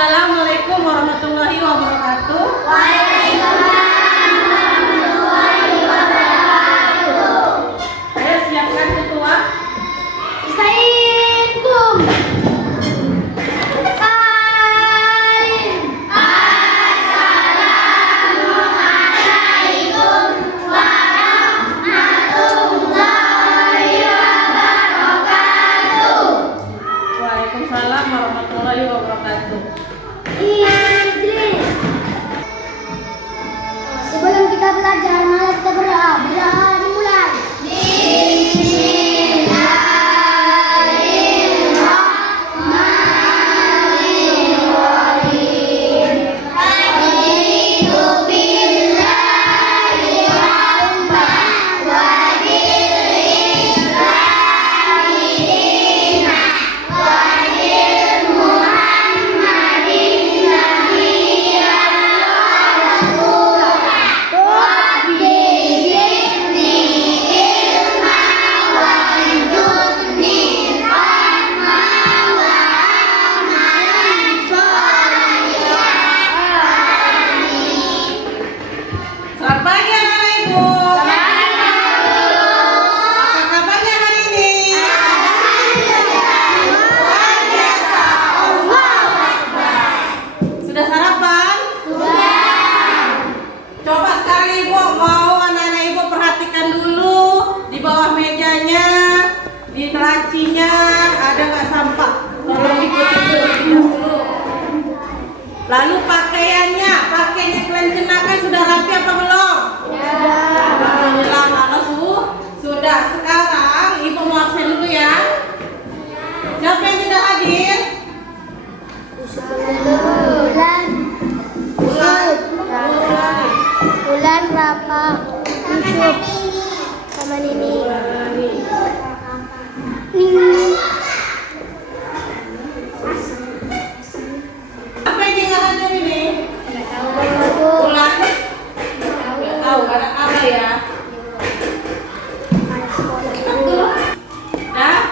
Assalamualaikum warahmatullahi wabarakatuh. Waalaikumsalam warahmatullahi wabarakatuh. Ayo siapkan ketua. Assalamualaikum. Salim. Assalamualaikum warahmatullahi wabarakatuh. Waalaikumsalam warahmatullahi wabarakatuh. Idris. Sebelum kita belajar, mari kita berdoa. Berdoa dimulai. Selamat pagi anak-anak ibu. Apa kabarnya hari ini? Sudah sarapan? Coba sekarang ibu mau anak-anak ibu perhatikan dulu di bawah mejanya, di lacinya ada nggak sampah? Tolong ikuti dulu. Lalu pakaiannya kalian kenakan sudah rapi apa belum? Alhamdulillah, kalau sudah. Sekarang ibu mau absen dulu ya. Siapa yang tidak hadir? Bulan Rafa Yusuf sama Nini. Apa yang tidak hadir ini? Bulan? Nggak tahu, ada apa ya? Dah?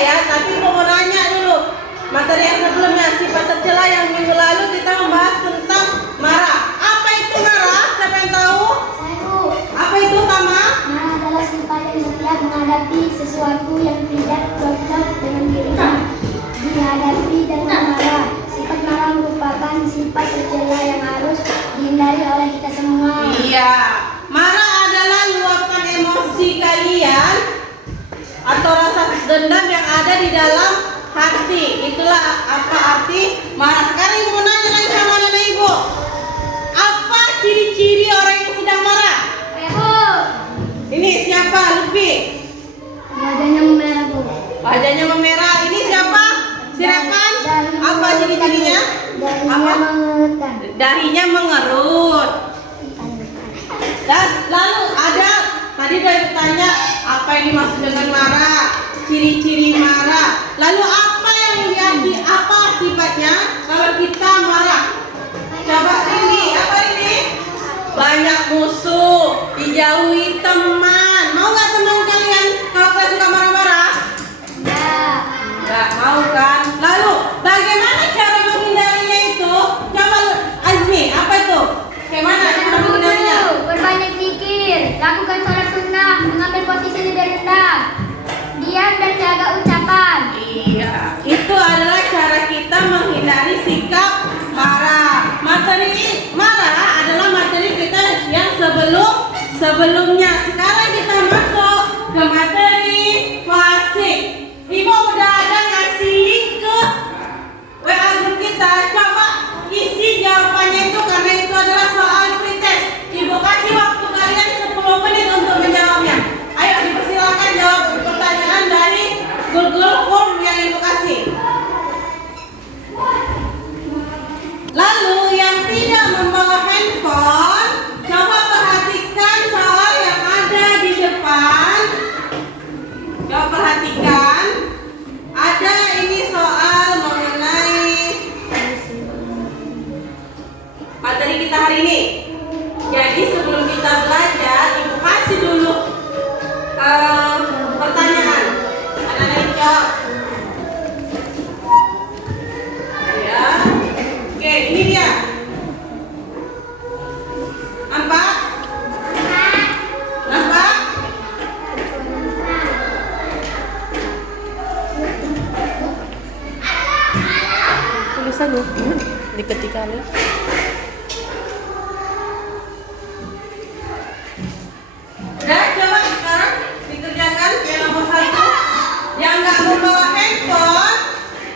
ya, tapi mau nanya dulu. Materi yang sebelumnya, sifat tercela yang minggu lalu kita membahas tentang marah. Apa itu marah? Siapa yang tahu? Saya. Apa itu Tama? Marah adalah sifat yang setiap menghadapi sesuatu yang tidak cocok dengan dirinya dihadapi dengan marah. Sifat marah merupakan sifat tercela yang harus dihindari oleh kita semua. Iya, marah adalah luapan emosi kalian atau rasa dendam yang ada di dalam hati. Itulah apa arti marah. Sekarang ibu mau nanya lagi sama nenek ibu. Apa ciri-ciri orang yang sedang marah? Ibu, Ini siapa? Lutfi. wajahnya memerah, Bu. Wajahnya memerah. Ini siapa? Si Revan. Apa ciri-cirinya? Dahinya Apa? mengerutkan. Dahinya mengerut. Dan lalu ada tadi udah ditanya apa yang dimaksud dengan marah, ciri-ciri marah. Lalu apa yang apa akibatnya kalau kita marah? Coba ini, apa ini? Banyak musuh, dijauhi teman. Mau nggak teman kalian kalau kalian suka marah-marah? Ya. Nggak mau kan? Lalu bagaimana cara menghindarinya itu? Coba Azmi, apa itu? Bagaimana cara menghindarinya? Berbanyak zikir, lakukan sholat sunnah, mengambil posisi lebih rendah, diam dan jaga ucapan. Iya, itu adalah cara kita menghindari sikap marah. Materi marah adalah materi kita yang sebelumnya. Sekarang kita masuk ke materi fasik. Ibu udah ada ngasih link ke WA group kita. Coba isi jawabannya itu karena itu adalah soal pretest. Ibu kasih waktu kalian 10 menit untuk menjawabnya. Ayo dipersilakan jawab pertanyaan dari Google Form yang ibu kasih. Lalu yang tidak membawa handphone, coba perhatikan soal yang ada di depan. Coba perhatikan. Ada ini soal mengenai materi kita hari ini. Jadi sebelum kita belajar, ibu kasih dulu pertanyaan. Anak-anak jawab. Ya. Oke, ini dia. Nampak? Nampak? Tulisan loh, diketik kali. Udah, coba sekarang dikerjakan yang nomor 1. Yang nggak membawa handphone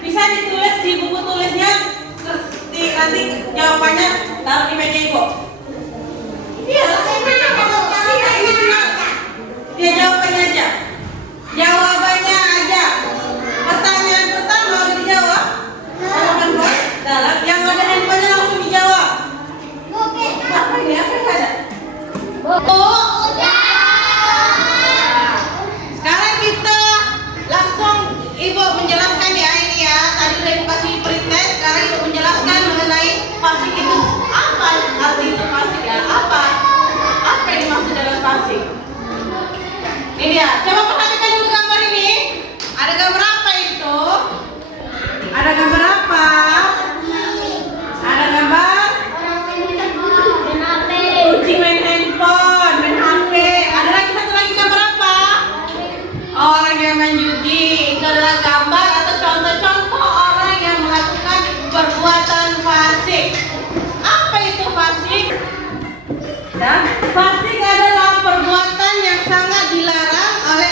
bisa ditulis di buku tulisnya. Nanti jawabannya taruh di meja ibu. Iya, ini tenang. Dia jawabannya aja. Jawabannya aja. Pertanyaan pertama udah dijawab. Jawaban bos. Dalam yang ada handphonenya langsung dijawab. Apa ini? Apa yang ada? Sekarang kita langsung ibu menjelaskan ya ini ya. Tadi udah ibu kasih pretest, sekarang ibu menjelaskan mengenai fasik itu apa arti itu fasik ya? Apa yang dimaksud dengan fasik? Ini dia. Coba perhatikan dulu gambar ini. Ada gambar apa itu? Ada gambar apa? Ada gambar kucing main handphone, main HP. Ada lagi satu lagi gambar apa? Orang yang main judi. Itu adalah gambar atau contoh-contoh orang yang melakukan perbuatan fasik. Apa itu fasik? Dan fasik adalah perbuatan yang sangat dilarang oleh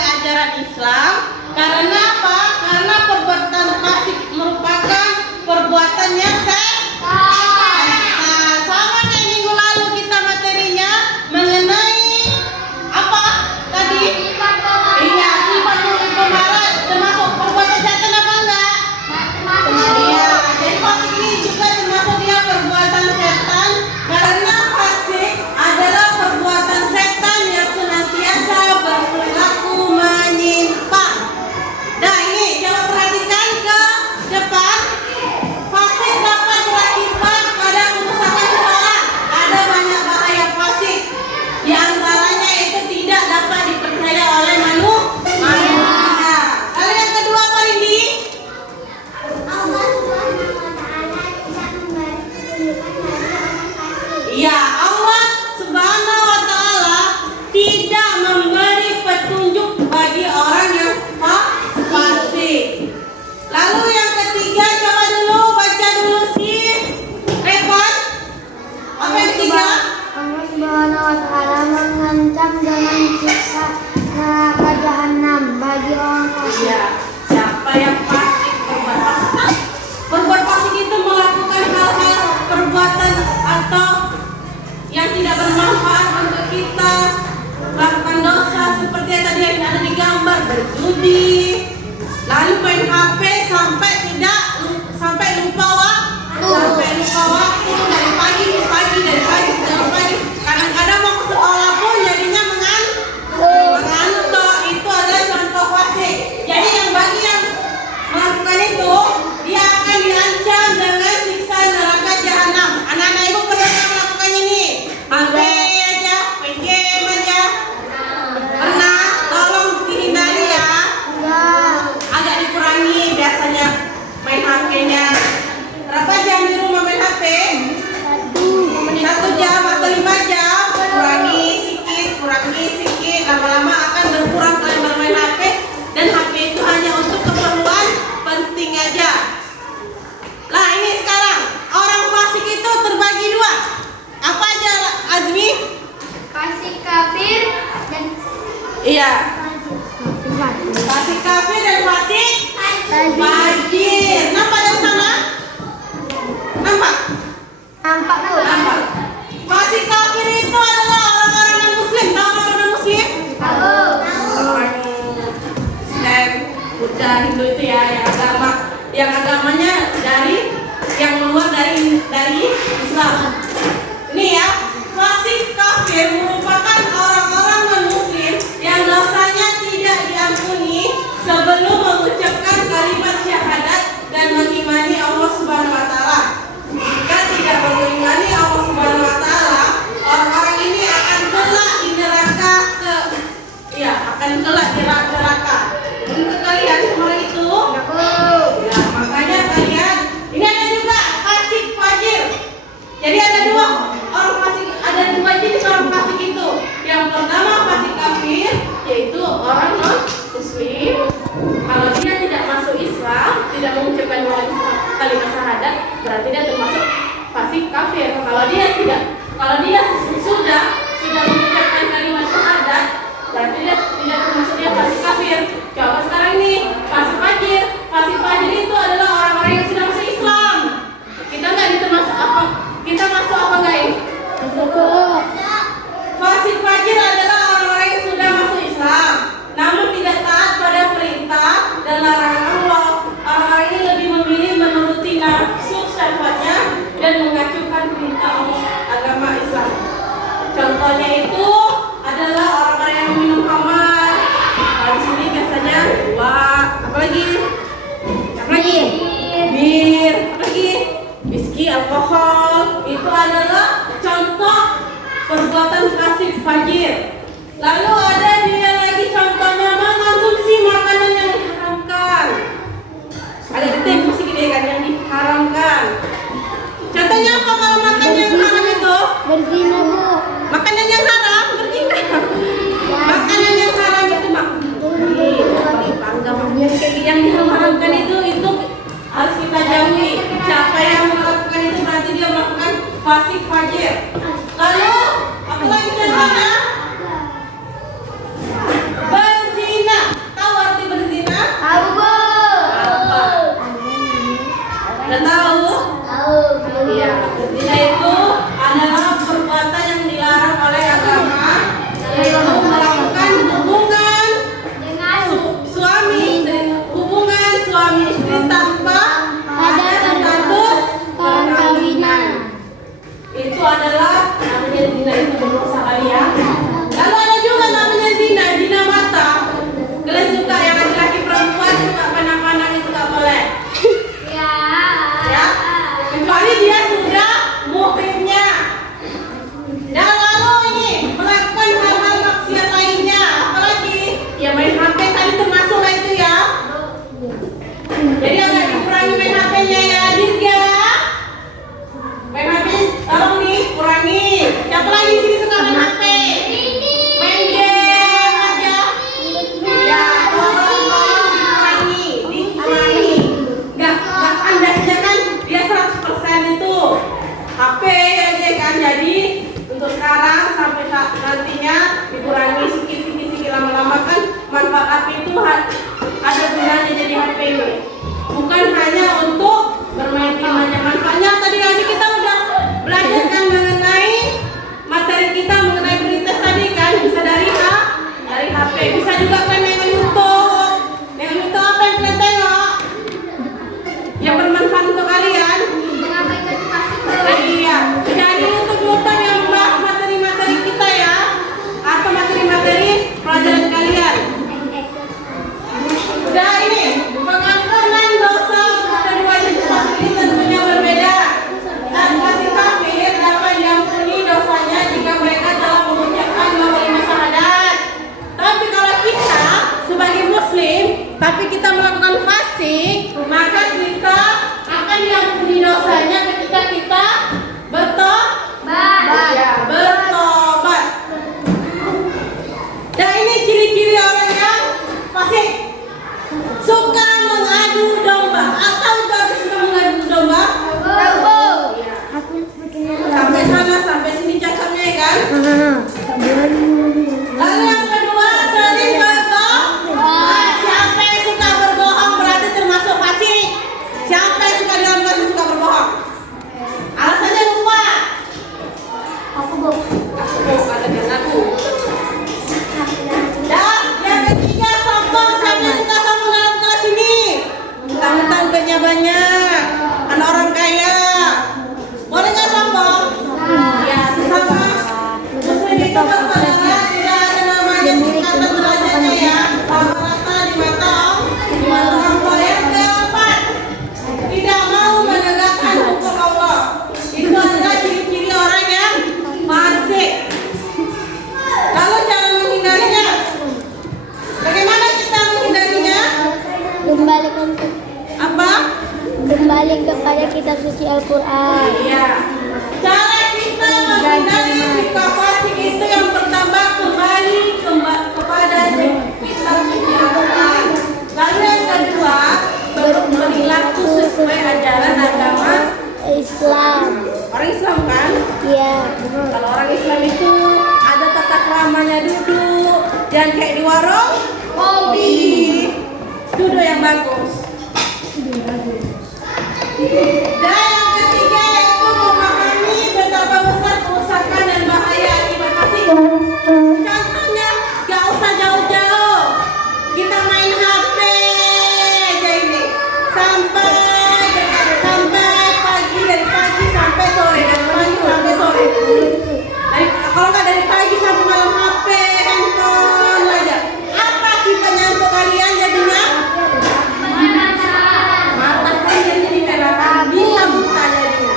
Iya. Fasik kafir dan fasik fajir. Nampak yang sana? Nampak? Nampak Bu. Nampak. Fasik kafir itu adalah orang-orang non muslim. Tahu orang non muslim? Tahu. Orang Islam, Buddha, Hindu itu ya, yang agamanya yang keluar dari Islam. Ini ya, fasik kafir merupakan orang-orang non muslim yang dosanya tidak diampuni sebelum mengucapkan kalimat syahadat dan mengimani Allah Subhanahu wa taala. Jika tidak mengimani Allah Subhanahu wa taala, orang-orang ini akan kelak di neraka Untuk kalian semua itu? Ya, makanya kalian ini ada juga fasik fajir. Jadi ada dua jenis orang fasik itu. Yang pertama fasik kafir, yaitu orang non muslim. Kalau dia tidak masuk Islam, tidak mengucapkan kalimat syahadat, berarti dia termasuk fasik kafir. Kalau dia sudah mengucapkan kalimat syahadat, berarti dia tidak termasuk dia fasik kafir. Coba sekarang ini fasik fajir. Fasik fajir itu adalah orang-orang yang sudah masuk Islam. Kita nggak termasuk apa? Kita masuk apa guys? Fasik fajir adalah orang-orang yang sudah masuk Islam, namun tidak taat pada perintah dan larangan Allah. Orang-orang ini lebih memilih menuruti nafsu syahwatnya dan mengacukan perintah Allah agama Islam. Contohnya itu adalah orang-orang yang minum khamar. Di sini biasanya apalagi? Bir, apalagi? Whisky, alkohol. Itu adalah contoh perbuatan fasik fajir. Lalu ada dia lagi contohnya mengonsumsi makanan yang diharamkan. Ada detik musik gede kan yang diharamkan. Contohnya apa kalau makan yang haram itu? Berzina Bu. Makanan yang haram berzina. Makanan yang haram itu yang diharamkan itu harus kita jauhi. Siapa yang melakukan itu berarti dia melakukan fasik fajir. Lalu apa lagi contohnya? Berzina. Tahu arti berzina? Tahu Bu. Udah tahu? Tahu. Iya. Berzina itu adalah perbuatan yang dilarang oleh agama, yaitu melakukan hubungan suami istri tanpa ada status perkawinan. Itu adalah namanya zina, itu berdosa kalian. Lalu ada juga namanya zina mata. Kalian suka yang laki-laki perempuan suka pandang-pandang itu nggak boleh. Ya, kecuali dia sudah muhrimnya. Dan lalu ini melakukan hal-hal maksiat lainnya, apalagi ya main HP tadi termasuk lah itu ya. Jadi agak dikurangi main HP-nya ya, Dirga. Main HP tolong nih kurangi. Siapa lagi sini suka main HP? Main game aja. Ya, tolong dikurangi. Enggak Anda saja kan dia 100% itu HP aja kan. Jadi untuk sekarang sampai nantinya dikurangi sedikit lama-lama kan manfaat HP itu ada gunanya jadi HP ini. Bukan hanya untuk bermain game aja. Manfaatnya tadi kita udah belajar kan mengenai materi kita mengenai berita tadi kan, bisa dari HP, bisa juga kan nengok YouTube. Nengok YouTube apa yang kalian tengok? Yang bermanfaat untuk kalian. Iya, jadi YouTube yang membahas materi-materi kita ya, atau materi-materi pelajaran kalian. Udah ini, pengampunan dosa kedua jenis fasik ini tentunya berbeda. Dan fasik kafir dapat diampuni dosanya jika mereka telah mengucapkan dua kalimat syahadat. Tapi kalau kita sebagai muslim, tapi kita melakukan fasik, maka kita akan diampuni dosanya ketika kita bertobat. Dan ini ciri-ciri orang yang fasik. Suka mengadu domba. Atau baru suka mengadu domba? Tahu. Sampai sini cakapnya ya kan? Lalu yang kedua, sering kitab suci Al-Quran. Iya. Cara kita menghindari sikap fasik itu yang pertama kembali kepada kitab suci Al-Quran. Lalu yang kedua berperilaku sesuai ajaran agama Islam. orang Islam kan? Iya. Kalau orang Islam itu ada tata keramanya duduk, jangan kayak di warung kopi. Duduk yang bagus. Dan yang ketiga yaitu memahami betapa besar kerusakan dan bahaya akibat fasik. Contohnya, gak usah jauh-jauh. Kita main HP aja ini sampai pagi, dari pagi sampai sore, dari pagi sampai sore. Kalau nggak dari pagi sampai malam HP, handphone aja. Apa kita nyantuk kalian jadinya? Mata kalian jadi merah, bisa buta jadinya.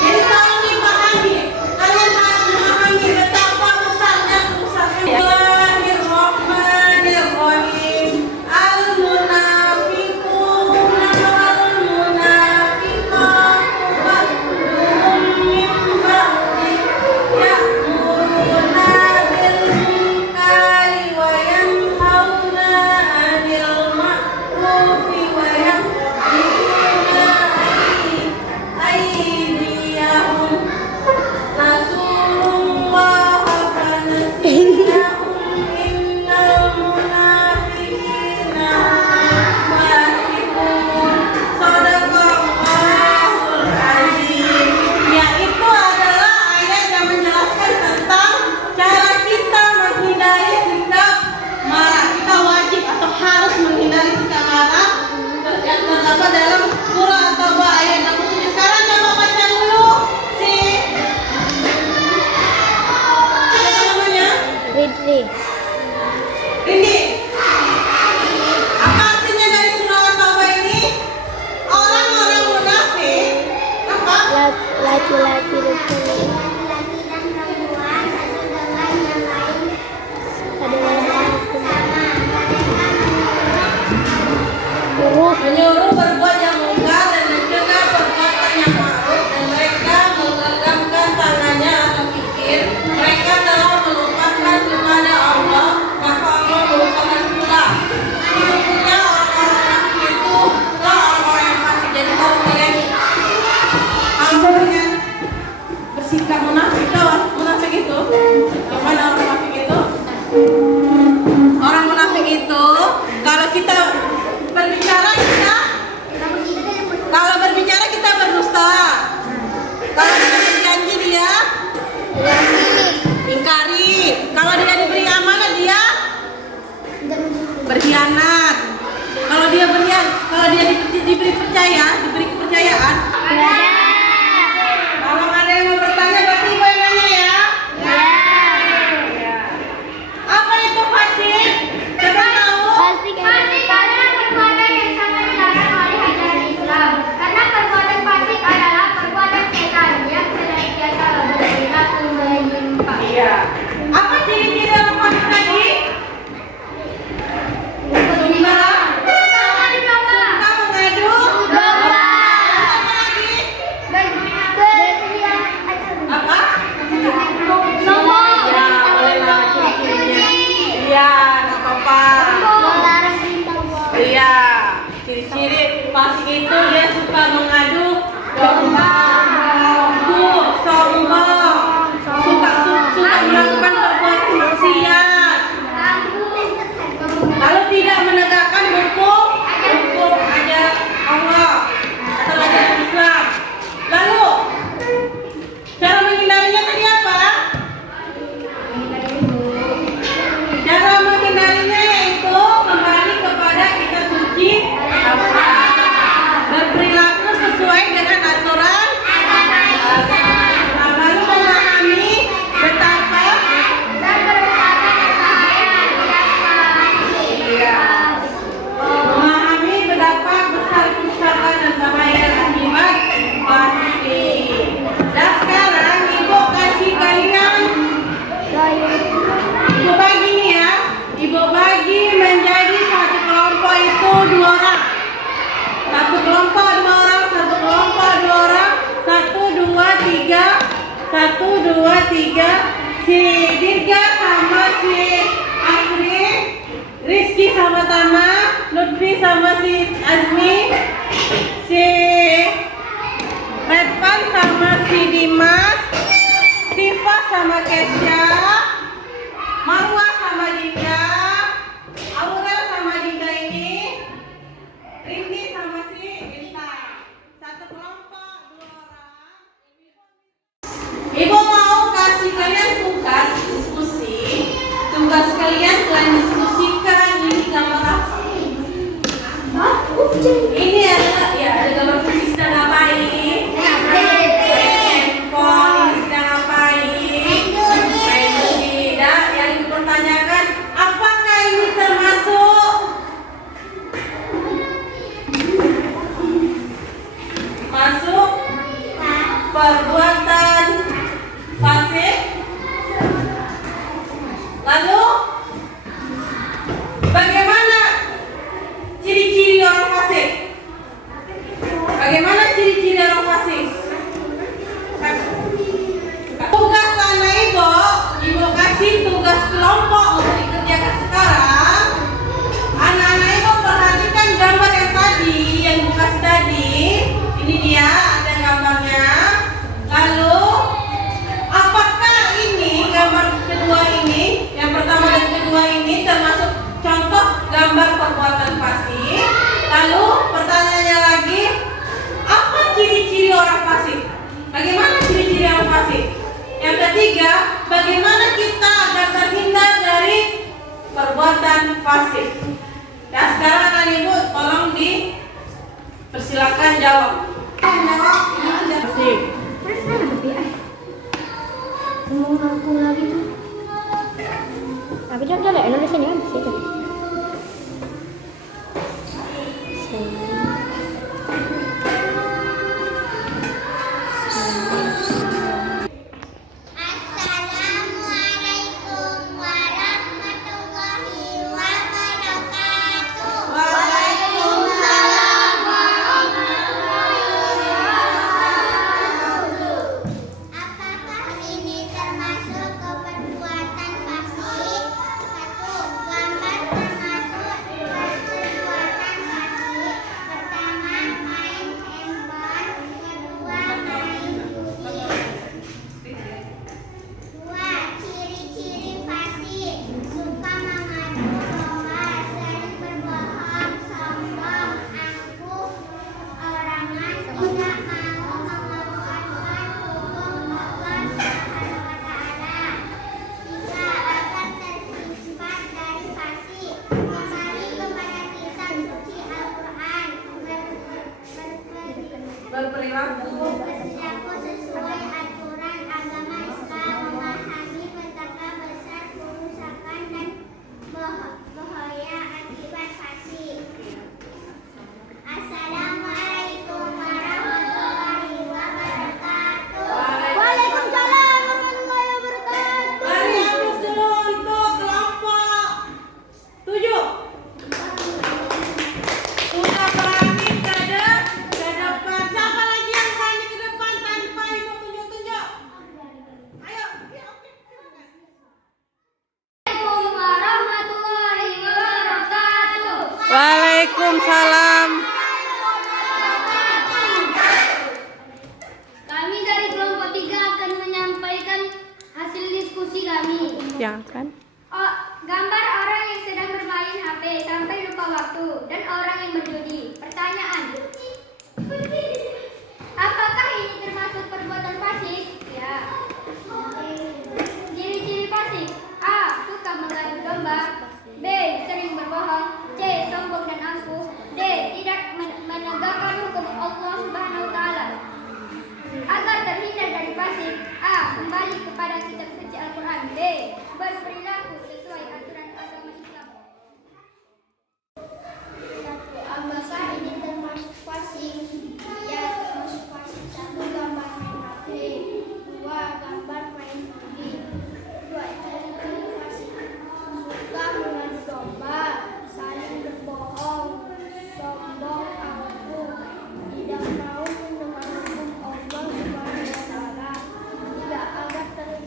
Jadi tolong dipahami, kalian harus memahami betapa besarnya kerusakan. Bismillahirrahmanirrahim. Al-munafiquna wal-munafiqatu ba'duhum min ba'di ya'muruna bil munkari wa yanhauna 'anil ma'rufi wa yaqbiduna aydiyahum. Nasurullah fanasiyahum innal munafiqina fasiqun. Shadaqallahul azim. Yaitu adalah ayat yang menjelaskan tentang cara kita menghindari sikap marah. Kita wajib atau harus menghindari sikap marah yang terdapat dalam surah At-Taubah ayat 67. Sekarang coba baca dulu siapa namanya? Ridri. Ini apa artinya dari surah At-Taubah ini? Orang-orang munafik apa? Laki-laki dan perempuan adalah Menyuruh berbuat yang mungkar dan mencegah perbuatan yang ma'ruf, dan mereka menggenggamkan tangannya atau pikir mereka telah melupakan kepada Allah, maka Allah melupakan pula. Sesungguhnya orang-orang munafik itu telah orang-orang yang fasik. Jadi kalau kalian bersikap munafik, tahu munafik itu? Mana orang munafik itu? Orang munafik itu kalau kita berbicara kita berdusta. Kalau kita berjanji dia ingkari. Kalau dia diberi amanah dia berkhianat. Kalau dia diberi kepercayaan. Kalau ada yang mau bertanya berarti ibu yang nanya ya. Apa itu fasik? Siapa tahu? fasik adalah perbuatan yang sangat dilarang oleh ajaran Islam. Karena perbuatan fasik adalah perbuatan setan yang senantiasa berperilaku menyimpang. Iya. Apa ciri-ciri orang fasik tadi? Suka mengadu domba. Apa lagi? Apa? Ya, bolehlah ciri-cirinya. Iya, nggak apa-apa. Iya, ciri-ciri fasik itu dia suka mengadu domba, sombong, suka melakukan perbuatan maksiat, lalu tidak menegakkan hukum ajaran Allah atau ajaran Islam. Lalu cara menghindarinya tadi apa? Cara menghindarinya yaitu kembali kepada kitab suci Al-Quran, berperilaku sesuai dengan aturan agama, lalu memahami betapa besar kerusakan dan bahaya akibat fasik. Dan sekarang ibu kasih kalian, ibu bagi nih ya, ibu bagi 2, 3. Si Dirga sama si Asri, Rizky sama Tama, Lutfi sama si Azmi, si Repan sama si Dimas, Siva sama Kesha, Marwa sama Dinda, Aurel sama Dinda ini, Rindy sama si Inta. Satu kelompok, 2 orang. Ibu mau kasih kalian tugas diskusi. Tugas kalian diskusikan ini gambar apa? Ini ada gambar kucing sedang ngapain? Handphone ini sedang ngapain? Tidak, yang dipertanyakan apakah ini termasuk perbuatan fasik? Lalu bagaimana ciri-ciri orang fasik? Bagaimana ciri-ciri orang fasik? Tugas mana ibu kasih tugas kelompok untuk dikerjakan sekarang. Anak-anak ibu perhatikan gambar yang tadi, yang ibu kasih tadi. Ini dia, ada gambarnya. Lalu apakah ini gambar kedua ini, yang pertama dan kedua ini termasuk contoh gambar perbuatan fasik? Lalu pertanyaannya lagi, apa ciri-ciri orang fasik? Bagaimana ciri-ciri orang fasik? Yang ketiga, bagaimana kita agar terhindar dari perbuatan fasik? Nah, sekarang anak ibu tolong dipersilakan jawab. Fasik. Mau ngaku lagi tuh. Tapi jangan ada Indonesia nya habis itu. Assalamualaikum warahmatullahi wabarakatuh. Waalaikumsalam warahmatullahi wabarakatuh. Apakah ini termasuk ke perbuatan fasik? 1. Gambar termasuk perbuatan fasik. Pertama, main handphone. Kedua, main judi. 2. Ciri-ciri fasik: suka mengadu domba, sering berbohong, sombong, angkuh, orangan, tidak mau mengamalkan hukum Allah Subhanahu wa Ta'ala. 3. Agar terhindar dari fasik, kembali kepada kitab suci Al-Quran, Berperilaku berperilaku sesuai aturan agama Islam, memahami betapa besar kerusakan dan bahaya akibat fasik. Assalamualaikum warahmatullahi wabarakatuh. Waalaikumsalam warahmatullahi wabarakatuh. Mari hapus dulu untuk kelompok 7. Sudah berani ke depan. Siapa lagi yang berani ke depan tanpa ibu tunjuk-tunjuk? Ayo, ya, oke, silakan. Assalamualaikum warahmatullahi wabarakatuh. Waalaikumsalam. Kami dari kelompok 3 akan menyampaikan hasil diskusi kami. Ya kan? Gambar orang yang sedang bermain HP sampai lupa waktu dan orang yang berjudi. Pertanyaan: apakah ini termasuk perbuatan fasik? Ya. Ciri-ciri fasik: A. Suka mengadu domba. B. Sering berbohong. C. Sombong dan angkuh. D. Tidak menegakkan hukum Allah Subhanahu wa Ta'ala. Agar terhindar dari fasik: A. Kembali kepada kitab suci Al-Quran. B. Berperilaku sesuai aturan agama Islam. Apakah ini termasuk fasik? Ya, termasuk fasik. 1. Gambar main HP. 2. Gambar main judi. 2. Ciri-ciri fasik: suka mengadu domba, saling berbohong, sombong, angkuh, tidak mau mendengar hukum Allah Subhanahu wa Ta'ala. 3. Agar terhindar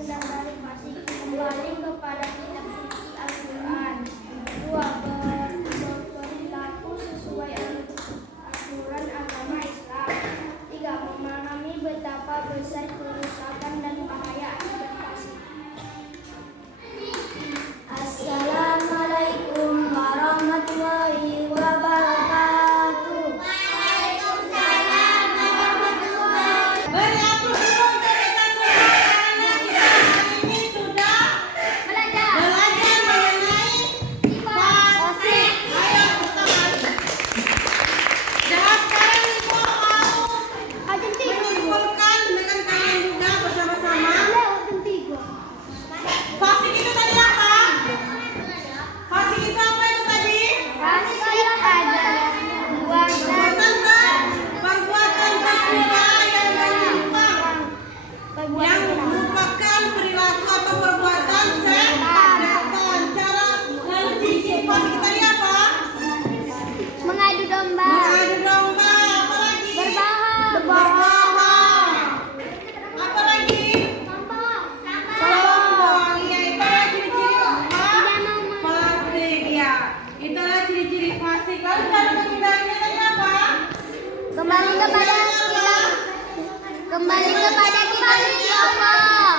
kembali ke Allah.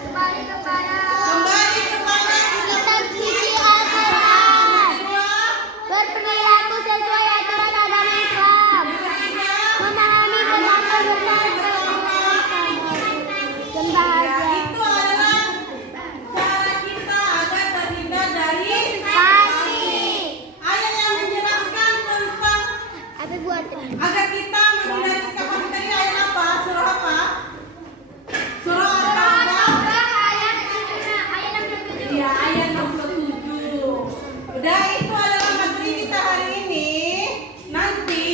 Kembali kepada Kembali kepada Kitab suci Al-Quran. kedua. Berperilaku sesuai aturan agama Islam. Memahami tentang kebenaran dan Ya, bahagia. itu adalah cara kita agar terhindar dari Pasti. ayat yang menjelaskan tentang Apa buat? agar kita menghindari sikap fasik tadi ayat apa? Surah apa? Surah Al-Baqarah. ayat 67. Iya, ayat 67. Udah, itu adalah materi kita hari ini. Nanti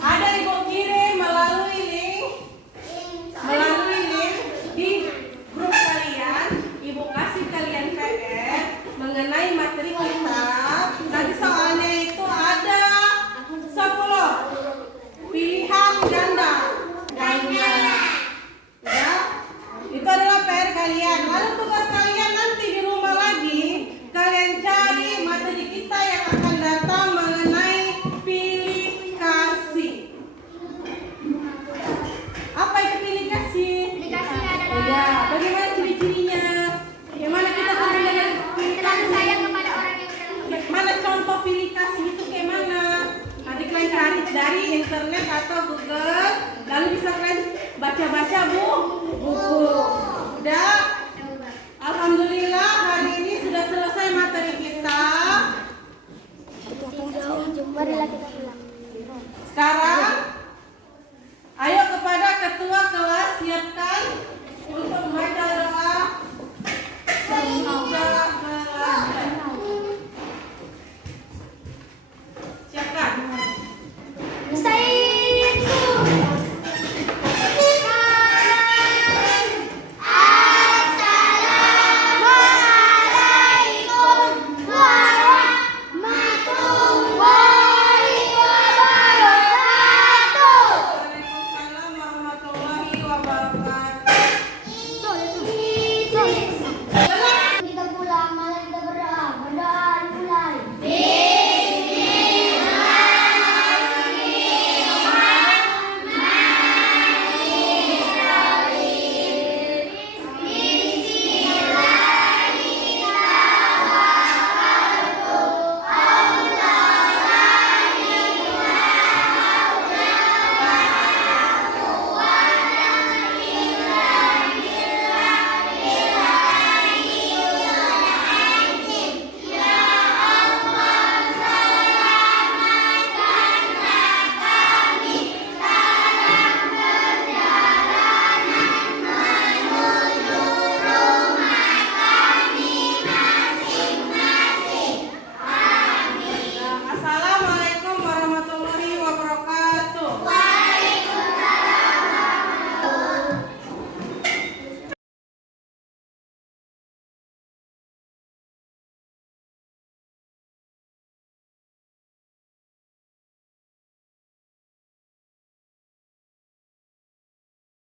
ada Ibu kirim melalui link di grup kalian. Ibu kasih kalian PR mengenai materi kita. Nanti soalnya itu ada 10 pilihan ganda. Ya, itu adalah PR kalian. Lalu tugas kalian nanti di rumah lagi, kalian cari materi kita yang akan datang mengenai pilih kasih. Apa itu pilih kasih? Dikasih adalah Oh ya, bagaimana ciri-cirinya? Bagaimana kita terhindar pilih terlalu kasih? sayang kepada orang yang terlalu Mana contoh pilih kasih itu kayak mana? Nanti kalian cari dari internet atau Google, lalu bisa kalian baca-baca buku. Udah,